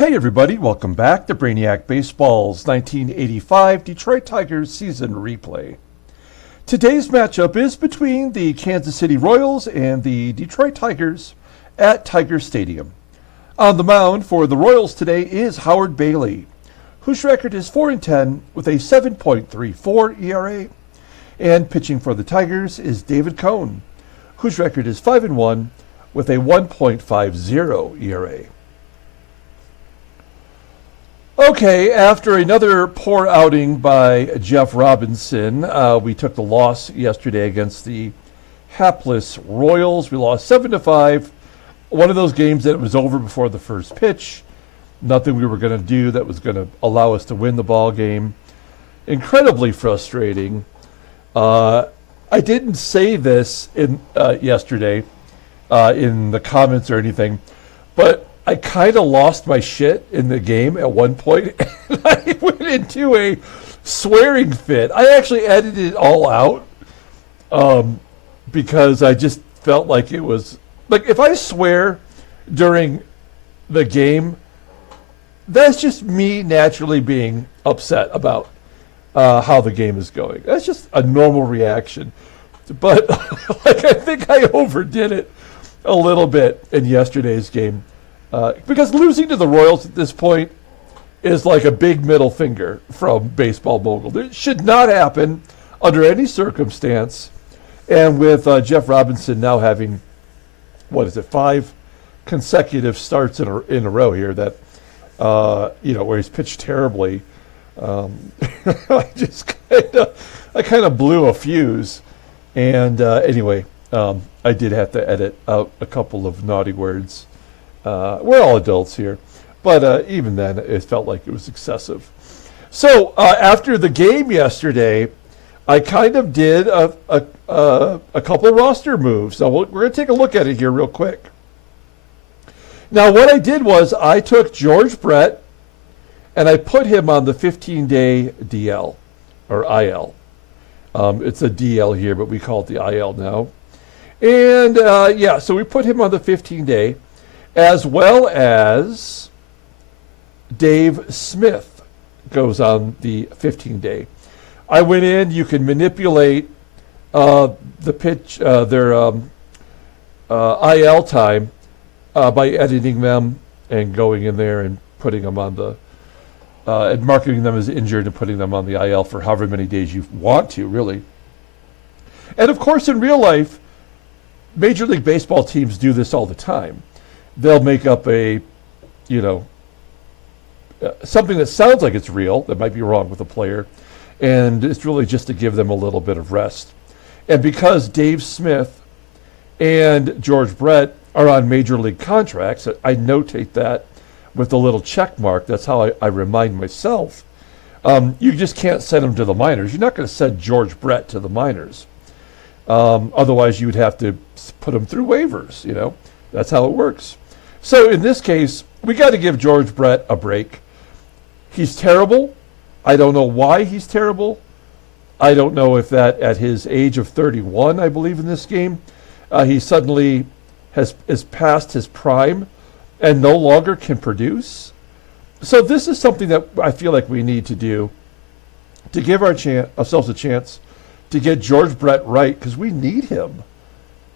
Hey everybody, welcome back to Brainiac Baseball's 1985 Detroit Tigers season replay. Today's matchup is between the Kansas City Royals and the Detroit Tigers at Tiger Stadium. On the mound for the Royals today is Howard Bailey, whose record is 4-10 with a 7.34 ERA. And pitching for the Tigers is David Cone, whose record is 5-1 with a 1.50 ERA. Okay, after another poor outing by Jeff Robinson, we took the loss yesterday against the hapless Royals. We lost 7-5. One of those games that was over before the first pitch. Nothing we were going to do that was going to allow us to win the ball game. Incredibly frustrating. I didn't say this in yesterday in the comments or anything, but I kind of lost my shit in the game at one point, and I went into a swearing fit. I actually edited it all out because I just felt like it was like if I swear during the game, that's just me naturally being upset about how the game is going. That's just a normal reaction. But like I think I overdid it a little bit in yesterday's game. Because losing to the Royals at this point is like a big middle finger from Baseball Mogul. It should not happen under any circumstance. And with Jeff Robinson now having, 5 consecutive starts in a row here that, where he's pitched terribly. I kind of blew a fuse. And anyway, I did have to edit out a couple of naughty words. We're all adults here, but even then, it felt like it was excessive. So after the game yesterday, I kind of did a couple of roster moves. So we're going to take a look at it here real quick. Now, what I did was I took George Brett, and I put him on the 15-day DL, or IL. It's a DL here, but we call it the IL now. And, so we put him on the 15-day. As well as Dave Smith goes on the 15-day. I went in. You can manipulate the pitch, their IL time by editing them and going in there and putting them on the and marking them as injured and putting them on the IL for however many days you want to, really. And of course, in real life, Major League Baseball teams do this all the time. They'll make up something that sounds like it's real, that might be wrong with a player, and it's really just to give them a little bit of rest. And because Dave Smith and George Brett are on major league contracts, I notate that with a little check mark. That's how I remind myself. You just can't send them to the minors. You're not going to send George Brett to the minors. Otherwise, you would have to put them through waivers, That's how it works. So in this case, we got to give George Brett a break. He's terrible. I don't know why he's terrible. I don't know if that at his age of 31, I believe in this game, he suddenly is past his prime and no longer can produce. So this is something that I feel like we need to do to give ourselves a chance to get George Brett right, because we need him,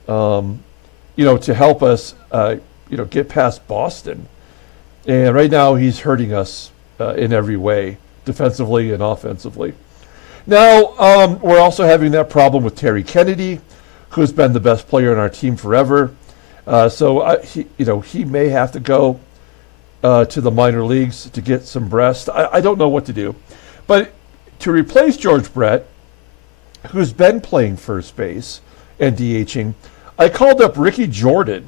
to help us get past Boston. And right now he's hurting us in every way, defensively and offensively. Now, we're also having that problem with Terry Kennedy, who's been the best player on our team forever. So he may have to go to the minor leagues to get some rest. I don't know what to do. But to replace George Brett, who's been playing first base and DHing, I called up Ricky Jordan.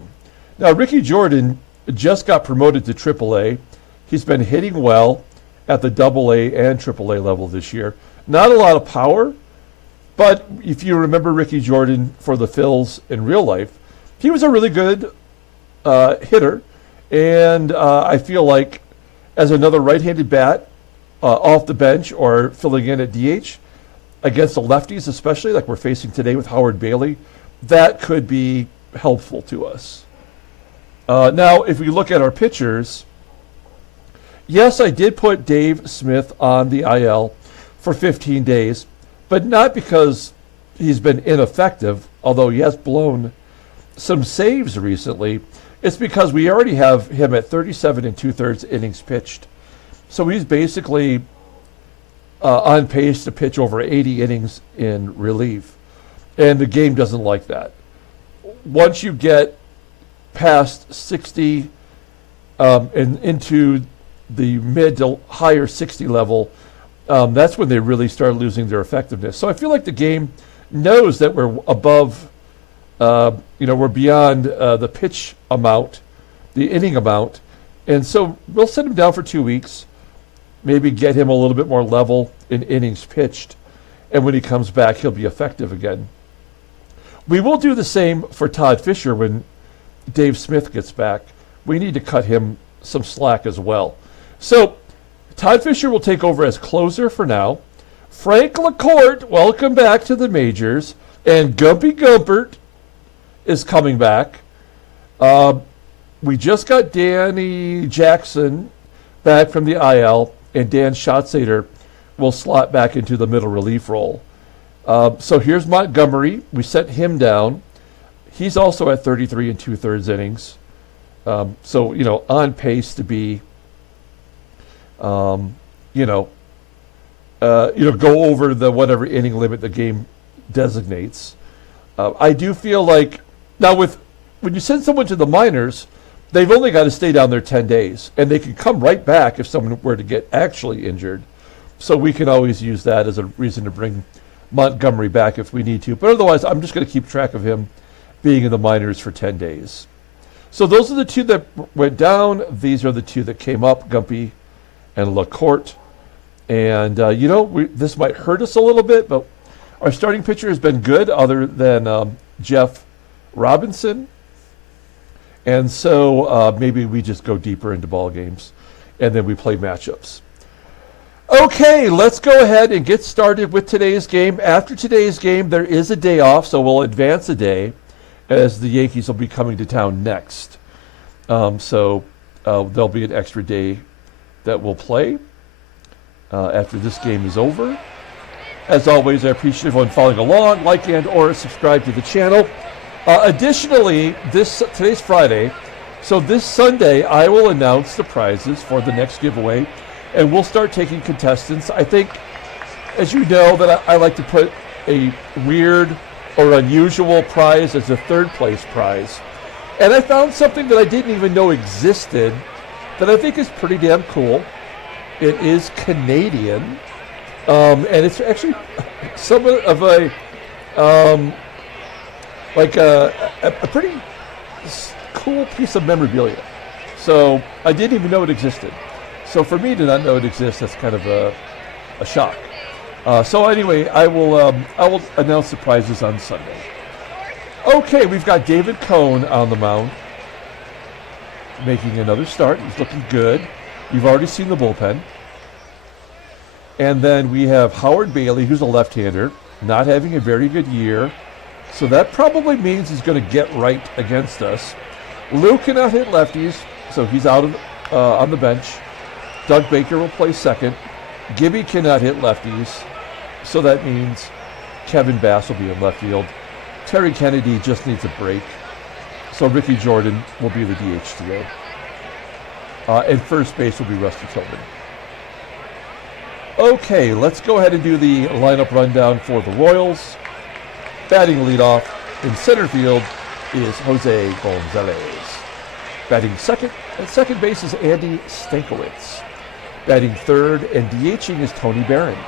Now, Ricky Jordan just got promoted to AAA. He's been hitting well at the AA and AAA level this year. Not a lot of power, but if you remember Ricky Jordan for the Phils in real life, he was a really good hitter. And I feel like as another right-handed bat off the bench or filling in at DH, against the lefties especially, like we're facing today with Howard Bailey, that could be helpful to us. Now, if we look at our pitchers, Yes, I did put Dave Smith on the IL for 15 days, but not because he's been ineffective, although he has blown some saves recently. It's because we already have him at 37 2/3 innings pitched. So he's basically on pace to pitch over 80 innings in relief. And the game doesn't like that. Once you get past 60 and into the mid to higher 60 level, that's when they really start losing their effectiveness. So I feel like the game knows that we're above, we're beyond the pitch amount, the inning amount. And so we'll set him down for 2 weeks, maybe get him a little bit more level in innings pitched. And when he comes back, he'll be effective again. We will do the same for Todd Fisher when Dave Smith gets back. We need to cut him some slack as well. So Todd Fisher will take over as closer for now. Frank LaCourte, welcome back to the majors. And Gumpy Gumpert is coming back. We just got Danny Jackson back from the IL, and Dan Schatzeder will slot back into the middle relief role. So here's Montgomery. We sent him down. He's also at 33 2/3 innings. So, on pace to be, go over the whatever inning limit the game designates. I do feel like, now when you send someone to the minors, they've only got to stay down there 10 days, and they can come right back if someone were to get actually injured. So we can always use that as a reason to bring Montgomery back if we need to. But otherwise, I'm just going to keep track of him being in the minors for 10 days. So those are the two that went down. These are the two that came up, Gumpy and LaCourte. And, this might hurt us a little bit, but our starting pitcher has been good other than Jeff Robinson. And so maybe we just go deeper into ball games, and then we play matchups. Okay, let's go ahead and get started with today's game. After today's game, there is a day off, so we'll advance a day as the Yankees will be coming to town next. So there'll be an extra day that we'll play after this game is over. As always, I appreciate everyone following along. Like and or subscribe to the channel. Additionally, today's Friday, so this Sunday I will announce the prizes for the next giveaway, and we'll start taking contestants. I think, as you know, that I like to put a weird or unusual prize as a third place prize. And I found something that I didn't even know existed that I think is pretty damn cool. It is Canadian, and it's actually somewhat of a pretty cool piece of memorabilia. So I didn't even know it existed. So for me to not know it exists, that's kind of a shock. So anyway, I will announce the prizes on Sunday. Okay, we've got David Cone on the mound, making another start. He's looking good. You've already seen the bullpen. And then we have Howard Bailey, who's a left-hander, not having a very good year. So that probably means he's going to get right against us. Lou cannot hit lefties, so he's out on the bench. Doug Baker will play second. Gibby cannot hit lefties, so that means Kevin Bass will be in left field. Terry Kennedy just needs a break, so Ricky Jordan will be the DH today. And first base will be Rusty Tillman. Okay, let's go ahead and do the lineup rundown for the Royals. Batting leadoff in center field is Jose Gonzalez. Batting second at second base is Andy Stankiewicz. Batting third and DHing is Tony Barron.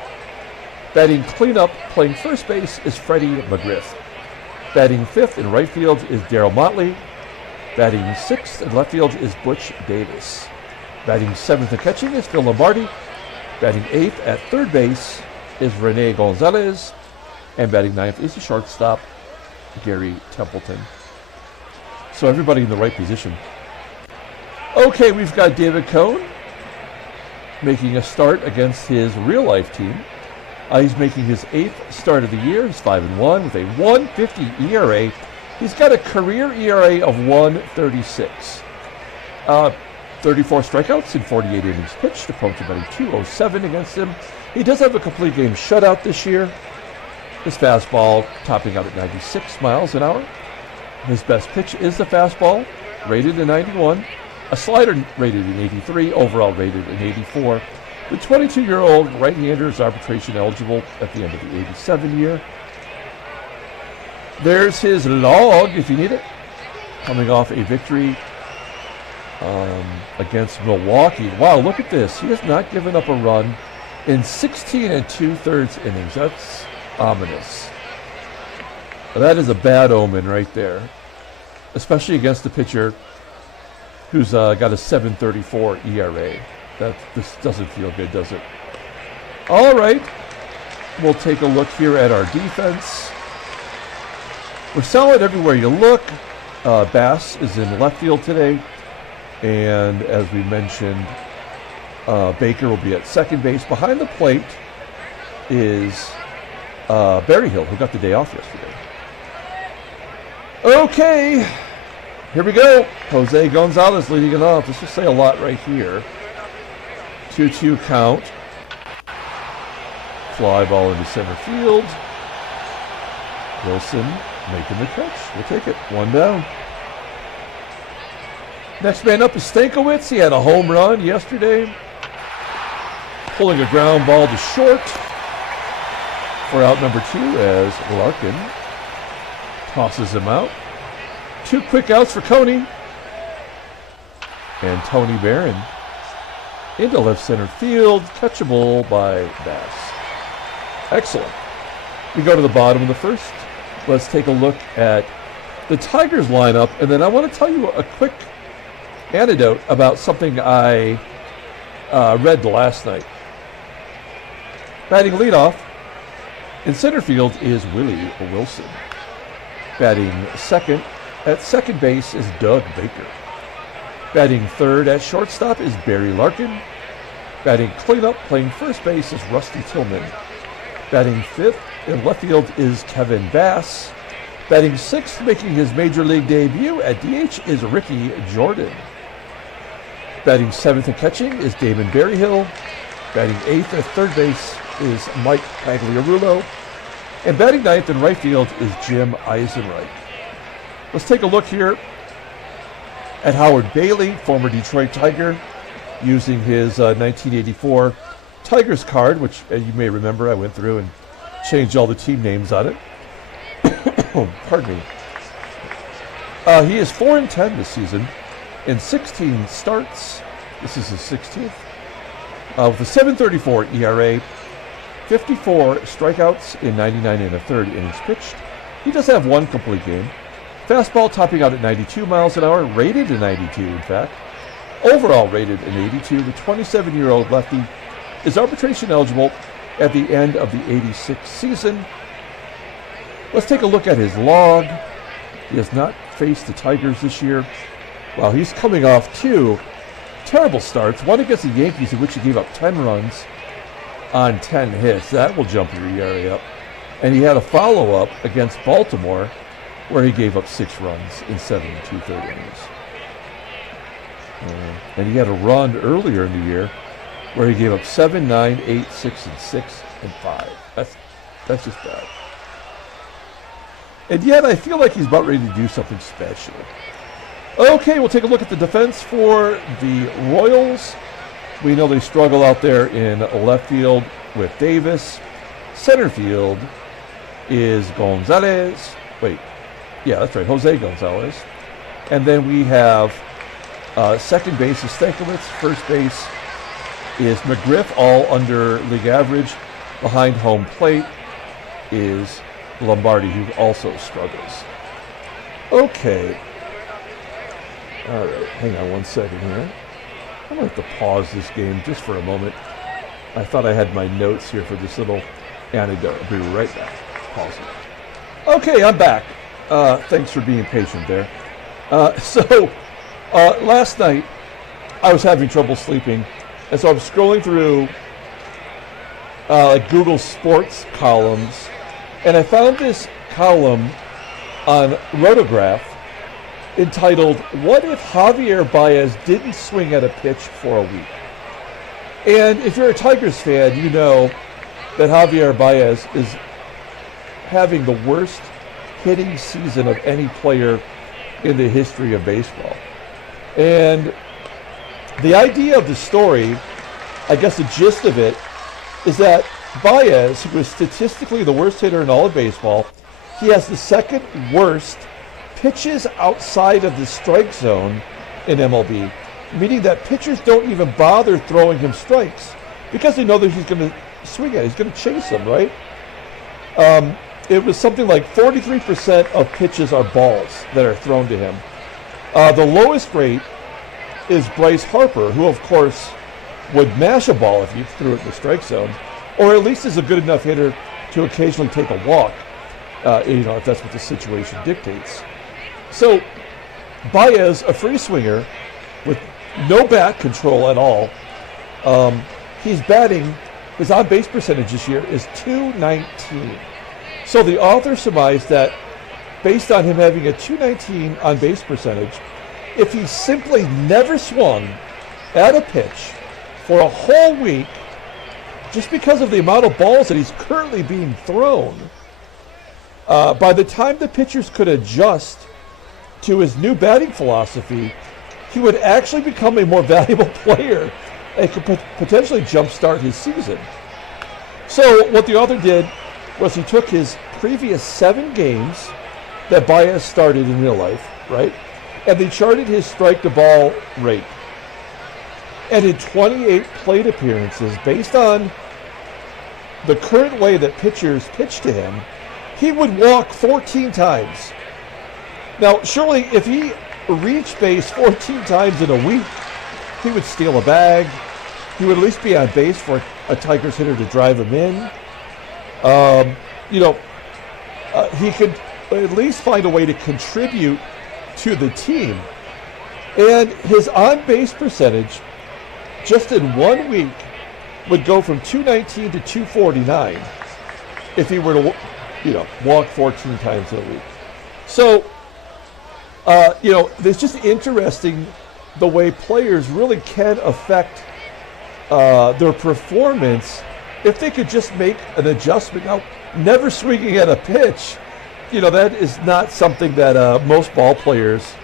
Batting cleanup playing first base is Freddie McGriff. Batting fifth in right field is Darryl Motley. Batting sixth in left field is Butch Davis. Batting seventh and catching is Phil Lombardi. Batting eighth at third base is Rene Gonzalez. And batting ninth is the shortstop, Garry Templeton. So everybody in the right position. Okay, we've got David Cone making a start against his real-life team. He's making his 8th start of the year. He's 5-1 with a 1.50 ERA. He's got a career ERA of 1.36. 34 strikeouts in 48 innings pitched. Opponents are batting .207 against him. He does have a complete game shutout this year. His fastball topping out at 96 miles an hour. His best pitch is the fastball, rated in 91. A slider rated in 83, overall rated in 84. The 22-year-old right-hander is arbitration eligible at the end of the 87 year. There's his log, if you need it. Coming off a victory against Milwaukee. Wow, look at this. He has not given up a run in 16 2/3 innings. That's ominous. That is a bad omen right there, especially against the pitcher who's got a 7.34 ERA. This doesn't feel good, does it? All right, we'll take a look here at our defense. We're solid everywhere you look. Bass is in left field today, and as we mentioned, Baker will be at second base. Behind the plate is Berryhill, who got the day off yesterday. Okay, here we go. Jose Gonzalez leading it off. This will say a lot right here. 2-2 count. Fly ball into center field. Wilson making the catch. We'll take it. One down. Next man up is Stankiewicz. He had a home run yesterday. Pulling a ground ball to short for out number 2 as LARKIN tosses him out. 2 quick outs for Coney. And Tony Barron into left center field. Catchable by Bass. Excellent. We go to the bottom of the first. Let's take a look at the Tigers lineup. And then I want to tell you a quick anecdote about something I read last night. Batting leadoff in center field is Willie Wilson. Batting second at second base is Doug Baker. Batting third at shortstop is Barry Larkin. Batting cleanup playing first base is Rusty Tillman. Batting fifth in left field is Kevin Bass. Batting sixth, making his major league debut at DH, is Ricky Jordan. Batting seventh and catching is Damon Berryhill. Batting eighth at third base is Mike Pagliarulo. And batting ninth in right field is Jim EISENREICH. Let's take a look here at Howard Bailey, former Detroit Tiger, using his 1984 Tigers card, which you may remember I went through and changed all the team names on it. Pardon me. He is 4-10 this season in 16 starts. This is his 16th. With a 7.34 ERA, 54 strikeouts in 99 1/3 innings pitched. He does have one complete game. Fastball topping out at 92 miles an hour, rated in 92 in fact. Overall rated in 82. The 27-year-old lefty is arbitration eligible at the end of the 86 season. Let's take a look at his log. He has not faced the Tigers this year. Well, he's coming off 2 terrible starts. One against the Yankees in which he gave up 10 runs on 10 hits. That will jump your ERA up. And he had a follow-up against Baltimore where he gave up 6 runs in 7 2/3 innings. And he had a run earlier in the year where he gave up 7, 9, 8, 6, and 6, and 5. That's just bad. And yet I feel like he's about ready to do something special. Okay, we'll take a look at the defense for the Royals. We know they struggle out there in left field with Davis. Center field is Gonzalez. Wait, yeah, that's right, Jose Gonzalez. And then we have second base is Stankiewicz. First base is McGRIFF, all under league average. Behind home plate is Lombardi, who also struggles. Okay. All right, hang on one second here. I'm going to have to pause this game just for a moment. I thought I had my notes here for this little anecdote. I'll be right back. Pause it. Okay, I'm back. Thanks for being patient there. Last night, I was having trouble sleeping, and so I'm scrolling through Google Sports columns, and I found this column on Rotograph, entitled, What If Javier Baez Didn't Swing at a Pitch for a Week? And if you're a Tigers fan, you know that Javier Baez is having the worst hitting season of any player in the history of baseball. And the idea of the story, I guess the gist of it, is that Baez, who is statistically the worst hitter in all of baseball, he has the second worst pitches outside of the strike zone in MLB, meaning that pitchers don't even bother throwing him strikes because they know that he's going to swing at it. He's going to chase them, right? It was something like 43% of pitches are balls that are thrown to him. The lowest rate is Bryce Harper, who, of course, would mash a ball if you threw it in the strike zone, or at least is a good enough hitter to occasionally take a walk, if that's what the situation dictates. So Baez, a free swinger with no bat control at all, he's batting, his on-base percentage this year is .219. So the author surmised that based on him having a .219 on-base percentage, if he simply never swung at a pitch for a whole week, just because of the amount of balls that he's currently being thrown, by the time the pitchers could adjust to his new batting philosophy, he would actually become a more valuable player and could potentially jumpstart his season. So what the author did was he took his previous 7 games that Baez started in real life, right? And they charted his strike to ball rate. And in 28 plate appearances, based on the current way that pitchers pitch to him, he would walk 14 times. Now, surely if he reached base 14 times in a week, he would steal a bag. He would at least be on base for a Tigers hitter to drive him in. He could at least find a way to contribute to the team. And his on-base percentage, just in 1 week, would go from .219 to .249 if he were to, walk 14 times in a week. So, it's just interesting the way players really can affect their performance if they could just make an adjustment. Now, never swinging at a pitch, that is not something that most ball players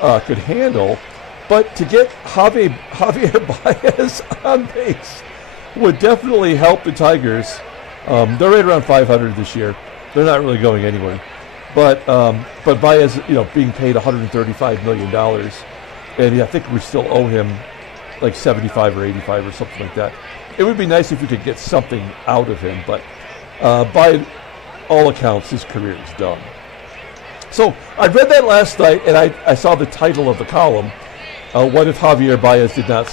could handle. But to get Javier Baez on base would definitely help the Tigers. They're right around 500 this year. They're not really going anywhere. But Baez, being paid $135 million, and I think we still owe him like 75 or 85 or something like that. It would be nice if we could get something out of him, but by all accounts, his career is done. So I read that last night, and I saw the title of the column, What If Javier Baez Did Not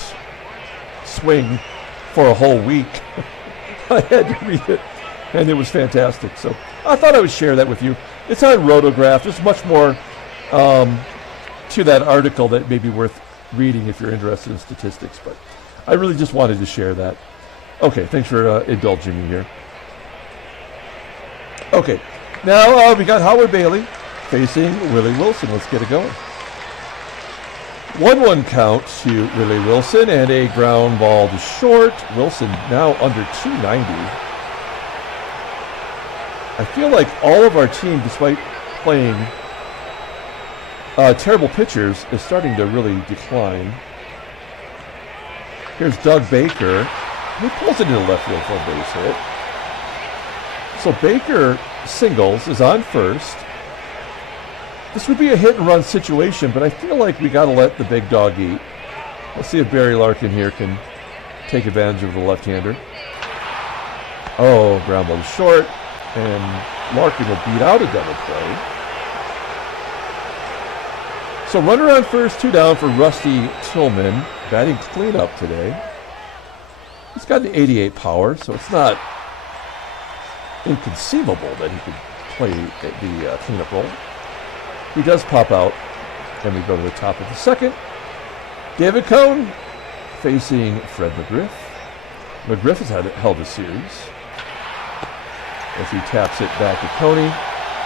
Swing for a Whole Week? I had to read it, and it was fantastic. So I thought I would share that with you. It's on Rotograph. There's much more to that article that may be worth reading if you're interested in statistics, but I really just wanted to share that. Okay, thanks for indulging me here. Okay, now we got Howard Bailey facing Willie Wilson. Let's get it going. 1-1 count to Willie Wilson and a ground ball to short. Wilson now under 290. I feel like all of our team, despite playing terrible pitchers, is starting to really decline. Here's Doug Baker. He pulls it into left field for a base hit. So Baker singles, is on first. This would be a hit and run situation, but I feel like we got to let the big dog eat. Let's see if Barry Larkin here can take advantage of the left-hander. Oh, ground ball short, and Larkin will beat out a double play. So runner on first, 2 down for Rusty Tillman, batting cleanup today. He's got an 88 power, so it's not inconceivable that he could play the cleanup role. He does pop out, and we go to the top of the second. David Cone facing Fred McGriff. McGriff has held a series as he taps it back to Coney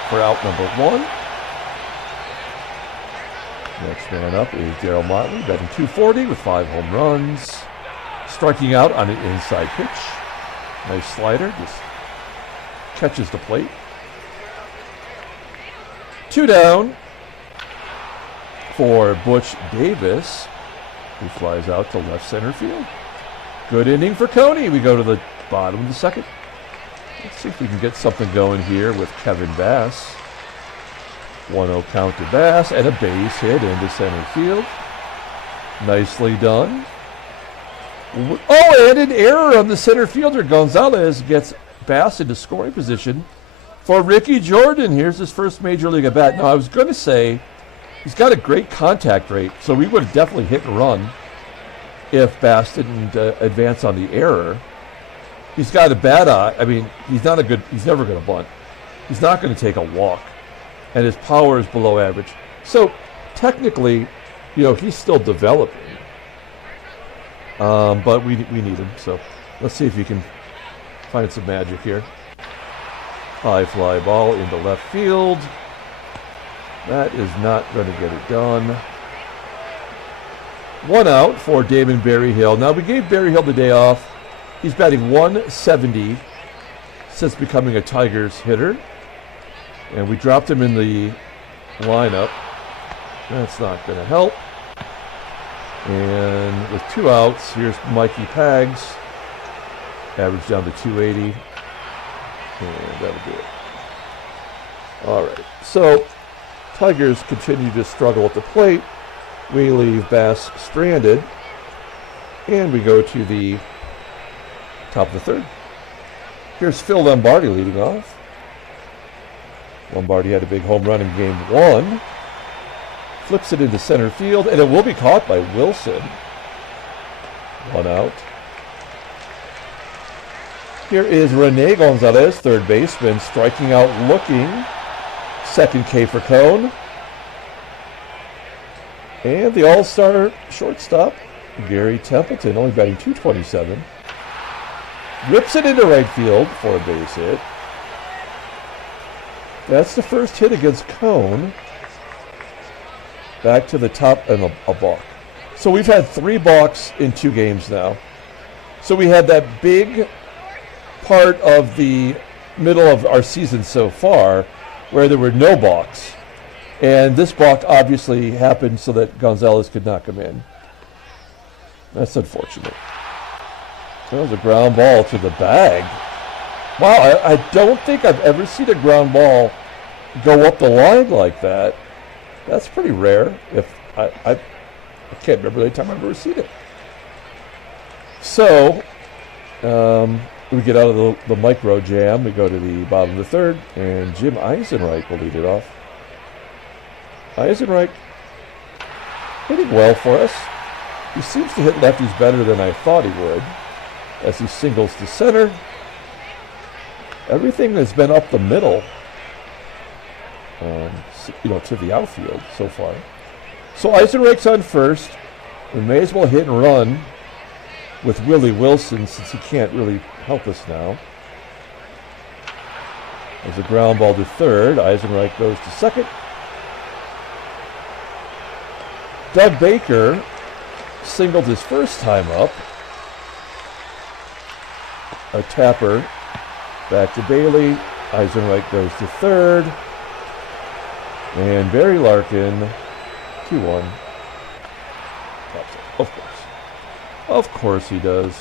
for out number 1. Next man up is Darryl Motley, batting .240 with 5 home runs. Striking out on an inside pitch. Nice slider, just catches the plate. 2 down for Butch Davis, who flies out to left center field. Good inning for Coney. We go to the bottom of the second. Let's see if we can get something going here with Kevin Bass. 1-0 count to Bass and a base hit into center field. Nicely done. Oh, and an error on the center fielder. Gonzalez gets Bass into scoring position for Ricky Jordan. Here's his first major league at bat. Now, I was going to say he's got a great contact rate, so we would have definitely hit and run if Bass didn't advance on the error. He's got a bad eye. I mean, he's never going to bunt. He's not going to take a walk. And his power is below average. So, technically, he's still developing. But we need him. So, let's see if you can find some magic here. High fly ball into left field. That is not going to get it done. 1 out for Damon Berryhill. Now, we gave Berryhill the day off. He's batting .170 since becoming a Tigers hitter. And we dropped him in the lineup. That's not going to help. And with 2 outs, here's Mikey Pags. Average down to .280. And that'll do it. All right. So, Tigers continue to struggle at the plate. We leave Bass stranded. And we go to the top of the third. Here's Phil Lombardi leading off. Lombardi had a big home run in game 1. Flips it into center field, and it will be caught by Wilson. 1 out. Here is Rene Gonzalez, third baseman, striking out looking. Second K for Cone. And the all-star shortstop, Garry Templeton, only batting .227. Rips it into right field for a base hit. That's the first hit against Cone. Back to the top and a balk. So we've had 3 balks in 2 games now. So we had that big part of the middle of our season so far where there were no balks. And this balk obviously happened so that Gonzalez could not come in. That's unfortunate. That was a ground ball to the bag. Wow, I don't think I've ever seen a ground ball go up the line like that. That's pretty rare. If I can't remember the time I've ever seen it. So, we get out of the micro jam. We go to the bottom of the third, and Jim Eisenreich will lead it off. Eisenreich hitting well for us. He seems to hit lefties better than I thought he would, as he singles to center. Everything has been up the middle, to the outfield so far. So Eisenreich's on first. We may as well hit and run with Willie Wilson since he can't really help us now. There's a ground ball to third. Eisenreich goes to second. Doug Baker singled his first time up. A tapper back to Bailey. Eisenreich goes to third. And Barry Larkin, 2-1. Of course. Of course he does.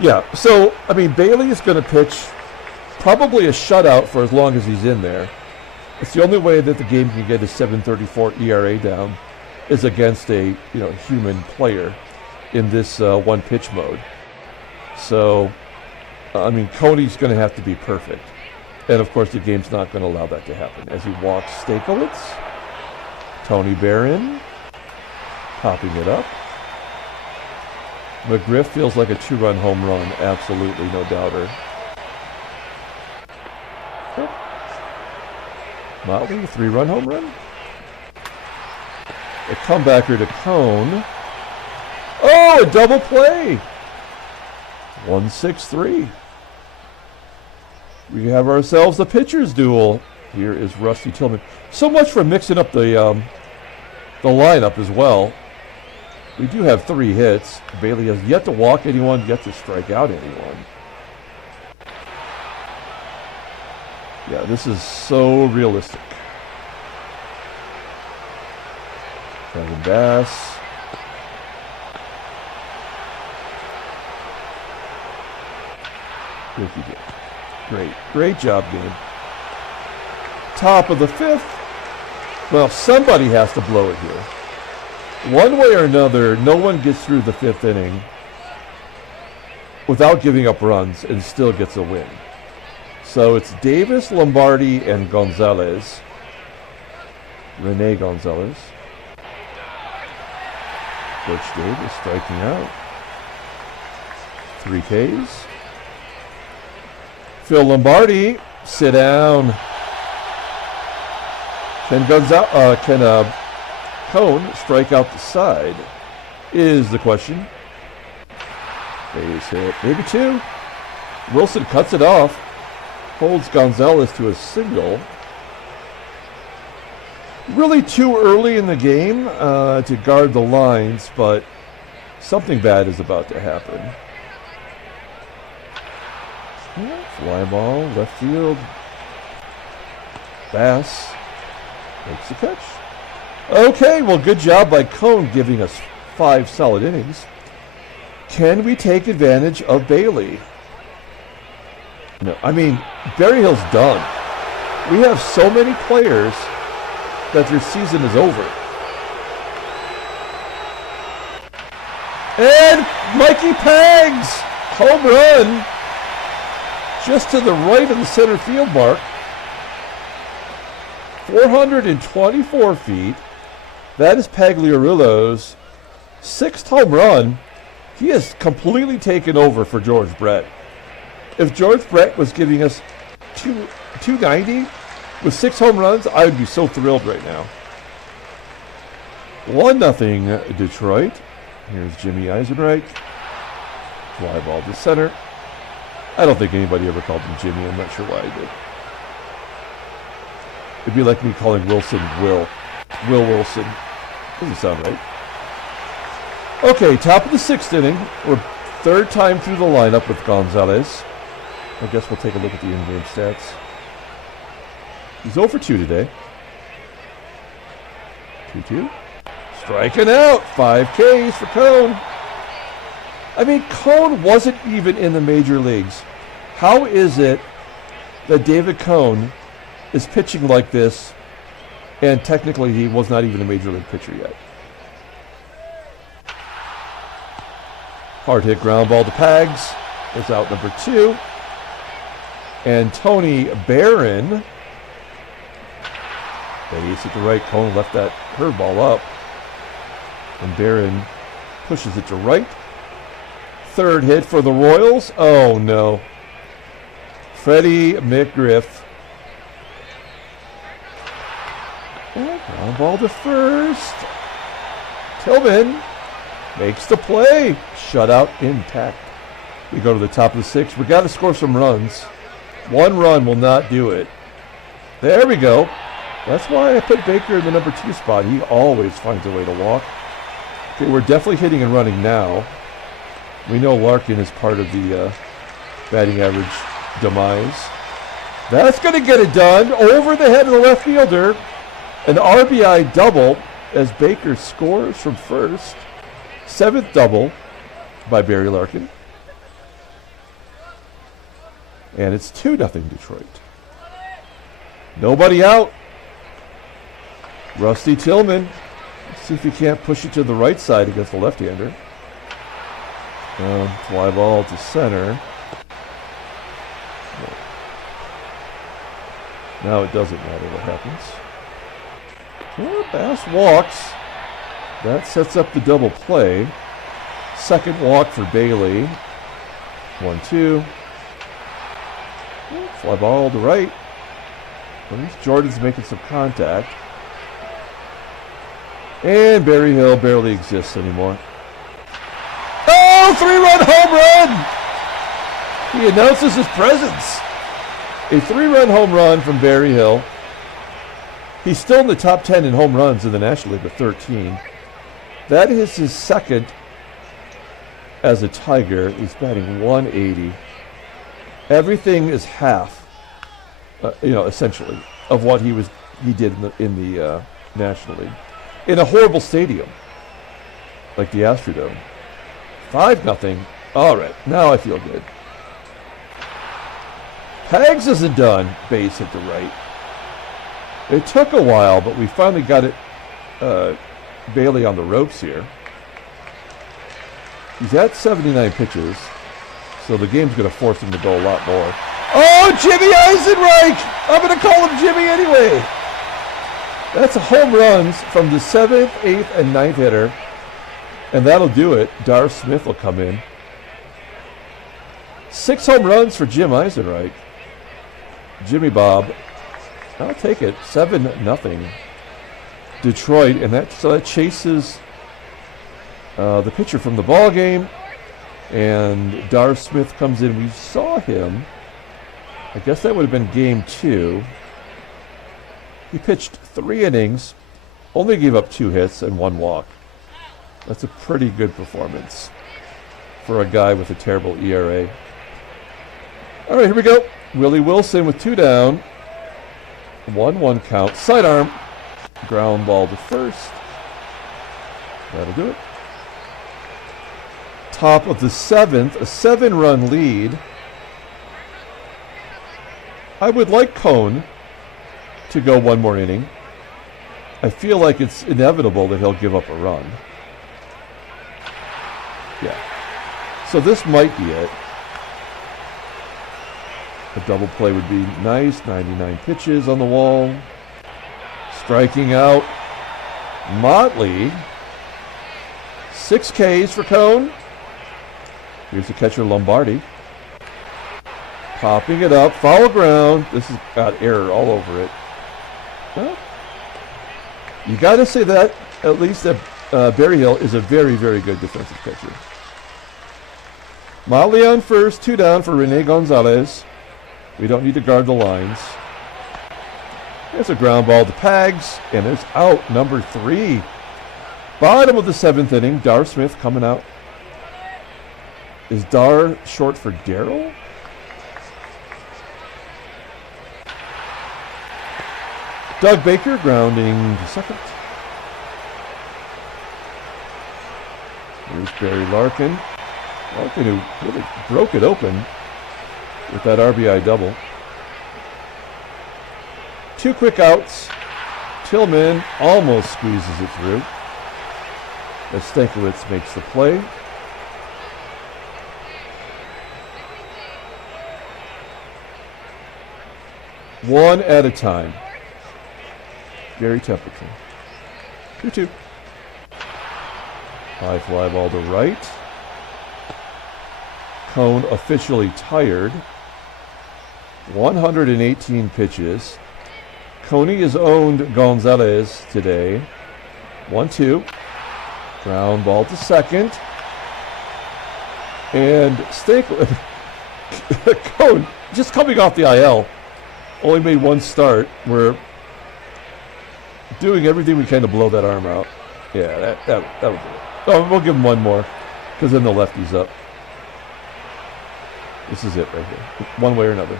Yeah, so, Bailey is going to pitch probably a shutout for as long as he's in there. It's the only way that the game can get a 7.34 ERA down is against a, human player in this one-pitch mode. So, Coney's going to have to be perfect. And, of course, the game's not going to allow that to happen. As he walks Stankiewicz, Tony Barron, popping it up. McGRIFF feels like a 2-run home run. Absolutely, no doubter. Yep. Motley, 3-run home run. A comebacker to Cone. Oh, a double play. 1-6-3. We have ourselves a pitcher's duel Here is Rusty Tillman. So much for mixing up the lineup as well. We do have 3 hits. Bailey has yet to walk anyone, yet to strike out anyone. Yeah, this is so realistic. Kevin Bass. Ricky J. Great job, game. Top of the 5th. Well, somebody has to blow it here. One way or another, no one gets through the 5th inning without giving up runs and still gets a win. So it's Davis, Lombardi, and Gonzalez. Rene Gonzalez. Butch Davis striking out. 3 Ks. Phil Lombardi, sit down. Can Cone strike out the side is the question. Base hit, maybe 2. Wilson cuts it off, holds Gonzalez to a single. Really too early in the game to guard the lines, but something bad is about to happen. Fly ball, left field. Bass makes the catch. Okay, well, good job by Cone giving us 5 solid innings. Can we take advantage of Bailey? No, I mean, Berryhill's done. We have so many players that their season is over. And Mikey Pags, home run, just to the right of the center field mark. 424 feet. That is Pagliarulo's 6th home run. He has completely taken over for George Brett. If George Brett was giving us 290 with 6 home runs, I would be so thrilled right now. 1-0 Detroit. Here's Jimmy Eisenreich. Fly ball to center. I don't think anybody ever called him Jimmy. I'm not sure why I did. It'd be like me calling Wilson Will. Will Wilson. Doesn't sound right. Okay, top of the 6th inning. We're 3rd time through the lineup with Gonzalez. I guess we'll take a look at the in-game stats. He's 0 for 2 today. 2-2. Striking out. 5 Ks for Cone. I mean, Cone wasn't even in the major leagues. How is it that David Cone is pitching like this, and technically he was not even a major league pitcher yet? Hard hit ground ball to Pags. Is out number 2. And Tony Barron. Base at the right. Cone left that curveball up. And Barron pushes it to right. 3rd hit for the Royals. Oh no. Freddie McGriff. Ground ball to 1st. Tillman makes the play. Shutout intact. We go to the top of the 6th. We got to score some runs. 1 run will not do it. There we go. That's why I put Baker in the number 2 spot. He always finds a way to walk. Okay, we're definitely hitting and running now. We know Larkin is part of the batting average demise. That's going to get it done. Over the head of the left fielder. An RBI double as Baker scores from 1st. 7th double by Barry Larkin. And it's 2-0 Detroit. Nobody out. Rusty Tillman. Let's see if he can't push it to the right side against the left-hander. Fly ball to center. Now it doesn't matter what happens. Well, Bass walks. That sets up the double play. 2nd walk for Bailey. 1-2. Fly ball to right. At least Jordan's making some contact. And Berryhill barely exists anymore. Oh, 3-run home run! He announces his presence. A 3-run home run from Berryhill. He's still in the top 10 in home runs in the National League with 13. That is his second as a Tiger. He's batting 180. Everything is half, essentially, of what he did in the National League. In a horrible stadium, like the Astrodome. 5-0. All right, now I feel good. Pags isn't done. Base hit to right. It took a while, but we finally got it. Bailey on the ropes here. He's at 79 pitches, so the game's going to force him to go a lot more. Oh, Jimmy EISENREICH! I'm going to call him Jimmy anyway. That's home runs from the 7th, 8th, and 9th hitter, and that'll do it. Darryl Smith will come in. 6 home runs for Jim EISENREICH. Jimmy Bob, I'll take it. 7-0. Detroit, and that chases the pitcher from the ball game, and Darryl Smith comes in. We saw him. I guess that would have been game 2. He pitched 3 innings, only gave up 2 hits and 1 walk. That's a pretty good performance for a guy with a terrible ERA. All right, here we go. Willie Wilson with 2 down. 1-1 count. Sidearm. Ground ball to first. That'll do it. Top of the 7th, a 7-run lead. I would like Cone to go 1 more inning. I feel like it's inevitable that he'll give up a run. Yeah. So this might be it. A double play would be nice. 99 pitches on the wall. Striking out Motley. 6 Ks for Cone. Here's the catcher, Lombardi. Popping it up. Foul ground. This has got error all over it. Well, you got to say that at least that Berryhill is a very, very good defensive catcher. Motley on first. 2 down for Rene Gonzalez. We don't need to guard the lines. There's a ground ball to Pags, and there's out number 3. Bottom of the 7th inning, Darryl Smith coming out. Is Dar short for Darryl? Doug Baker grounding to second. Here's Barry Larkin. Larkin who really broke it open with that RBI double. 2 quick outs. Tillman almost squeezes it through as Stankiewicz makes the play. One at a time. Gary Templeton. 2-2. High fly ball to right. Cone officially tired. 118 pitches. Coney has owned Gonzalez today. 1-2. Ground ball to second. And Cone, just coming off the IL, only made 1 start. We're doing everything we can to blow that arm out. Yeah, that was it. Oh, we'll give him 1 more, because then the lefty's up. This is it right here, one way or another.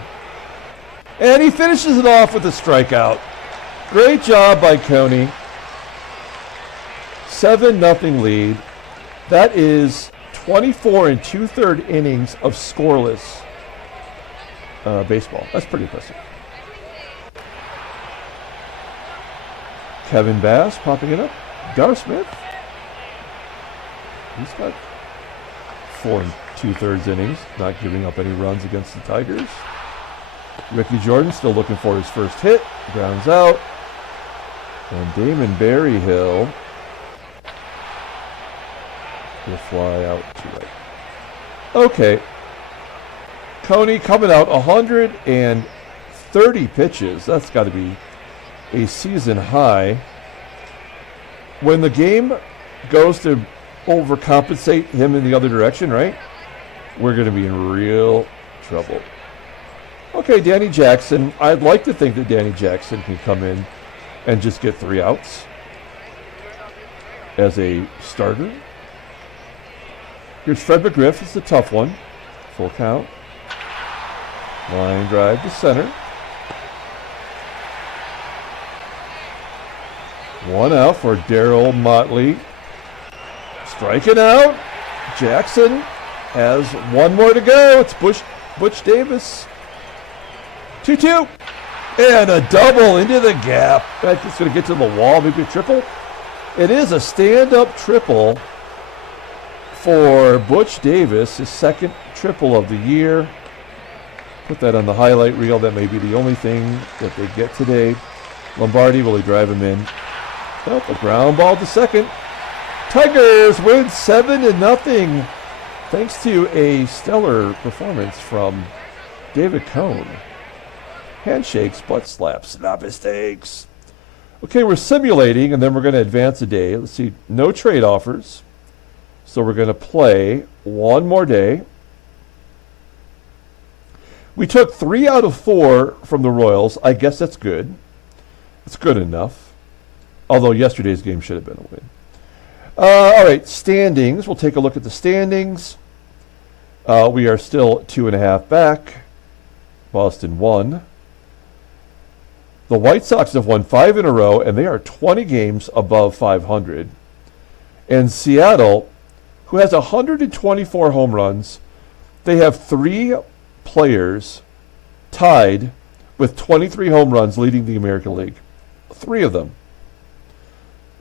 And he finishes it off with a strikeout. Great job by Coney. 7-0 lead. That is 24 2/3 innings of scoreless baseball. That's pretty impressive. Kevin Bass popping it up. Darryl Smith. He's got 4 2/3 innings, not giving up any runs against the Tigers. Ricky Jordan still looking for his first hit. Grounds out. And Damon Berryhill will fly out to right. Okay. Coney coming out 130 pitches. That's got to be a season high. When the game goes to overcompensate him in the other direction, right? We're going to be in real trouble. Okay, Danny Jackson. I'd like to think that Danny Jackson can come in and just get 3 outs as a starter. Here's Fred McGriff. It's a tough one. Full count. Line drive to center. 1 out for Darryl Motley. Striking out. Jackson has 1 more to go. It's Butch Davis. 2-2. And a double into the gap. I think it's going to get to the wall, maybe a triple. It is a stand-up triple for Butch Davis, his 2nd triple of the year. Put that on the highlight reel. That may be the only thing that they get today. Lombardi, will he drive him in? Oh, a ground ball to second. Tigers win 7-0. Thanks to a stellar performance from David Cone. Handshakes, butt slaps, not mistakes. Okay, we're simulating, and then we're going to advance a day. Let's see, no trade offers. So we're going to play 1 more day. We took 3 out of 4 from the Royals. I guess that's good. It's good enough. Although yesterday's game should have been a win. All right, standings. We'll take a look at the standings. We are still 2.5 back. Boston 1. The White Sox have won 5 in a row, and they are 20 games above 500. And Seattle, who has 124 home runs, they have 3 players tied with 23 home runs leading the American League. 3 of them.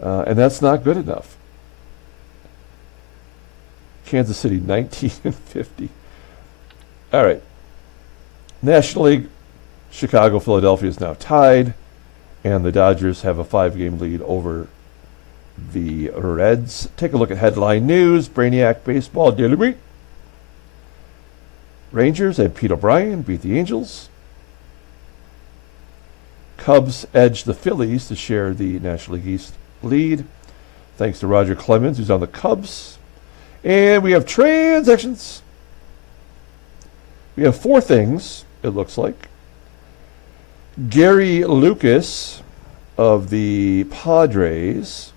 And that's not good enough. Kansas City, 19-50. All right. National League, Chicago, Philadelphia is now tied, and the Dodgers have a 5-game lead over the Reds. Take a look at headline news. Brainiac Baseball Daily Week. Rangers and Pete O'Brien beat the Angels. Cubs edge the Phillies to share the National League East lead, thanks to Roger Clemens, who's on the Cubs. And we have transactions. We have 4 things, it looks like. Gary Lucas of the Padres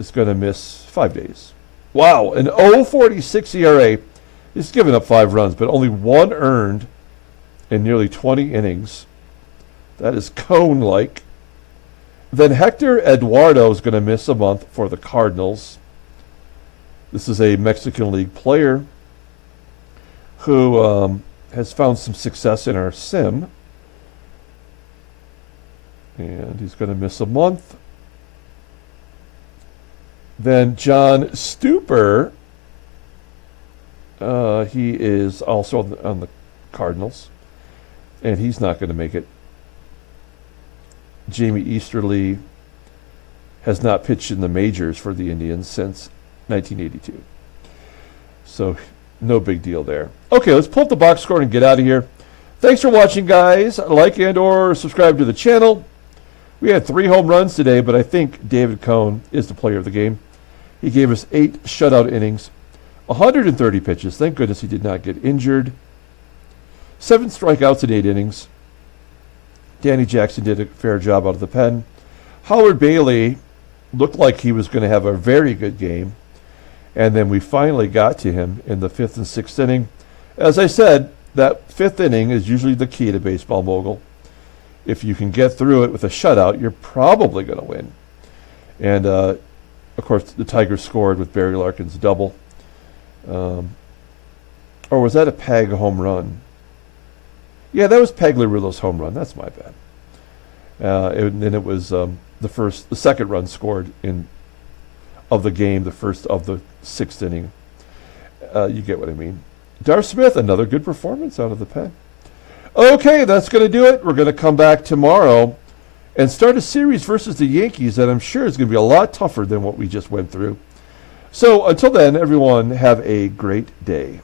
is going to miss 5 days. Wow, an 0.46 ERA. He's given up 5 runs, but only 1 earned in nearly 20 innings. That is Cone-like. Then Hector Eduardo is going to miss a month for the Cardinals. This is a Mexican League player who has found some success in our sim. And he's going to miss a month. Then John Stuper, he is also on the Cardinals, and he's not going to make it. Jamie Easterly has not pitched in the majors for the Indians since 1982. So no big deal there. Okay, let's pull up the box score and get out of here. Thanks for watching, guys. Like and or subscribe to the channel. We had 3 home runs today, but I think David Cone is the player of the game. He gave us 8 shutout innings, 130 pitches. Thank goodness he did not get injured. 7 strikeouts in 8 innings. Danny Jackson did a fair job out of the pen. Howard Bailey looked like he was going to have a very good game. And then we finally got to him in the 5th and 6th inning. As I said, that 5th inning is usually the key to Baseball Mogul. If you can get through it with a shutout, you're probably going to win. And, of course, the Tigers scored with Barry Larkin's double. Or was that a Pag home run? Yeah, that was Pagliarulo's home run. That's my bad. And then it was the 2nd run scored of the game, the 1st of the 6th inning. You get what I mean. Darryl Smith, another good performance out of the pen. Okay, that's going to do it. We're going to come back tomorrow and start a series versus the Yankees that I'm sure is going to be a lot tougher than what we just went through. So until then, everyone, have a great day.